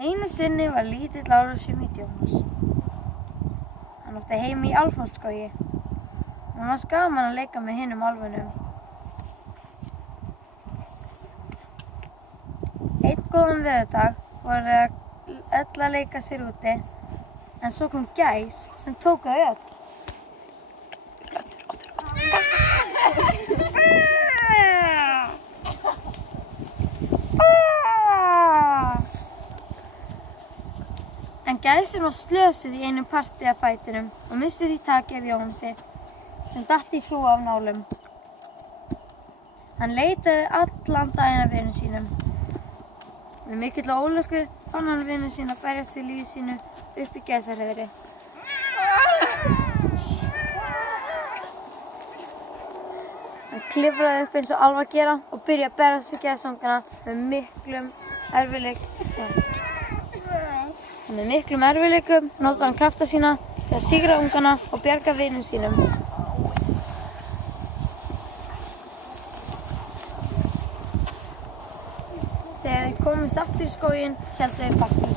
Einu sinni var lítill Lárus sem hét Jónas. Hann átti heima í Álfholtsskógi. Hann var gaman að leika með hinum álfunum. Einn góðan veðurdag voru þau öll að leika sér úti, en svo kom gæs sem tók þau öll. En gæsin var slösuð í einu parti af fætinum og missti því takið af Jónasi, sem datt í hrúgu af nálum. Hann leitaði allan daginn að vinum sínum. Með mikilli ólukku fann hann vinum sína að berjast í lífi sínu upp í gæsahreiðri. Hann klifraði upp eins og álfar gera og byrjaði að berjast í gæsangana með miklum erfiðleikum notaði hann krafta sína til að sigra ungana og bjarga vinum sínum. Þegar þeir komust aftur í skóginn héldu þeir partí.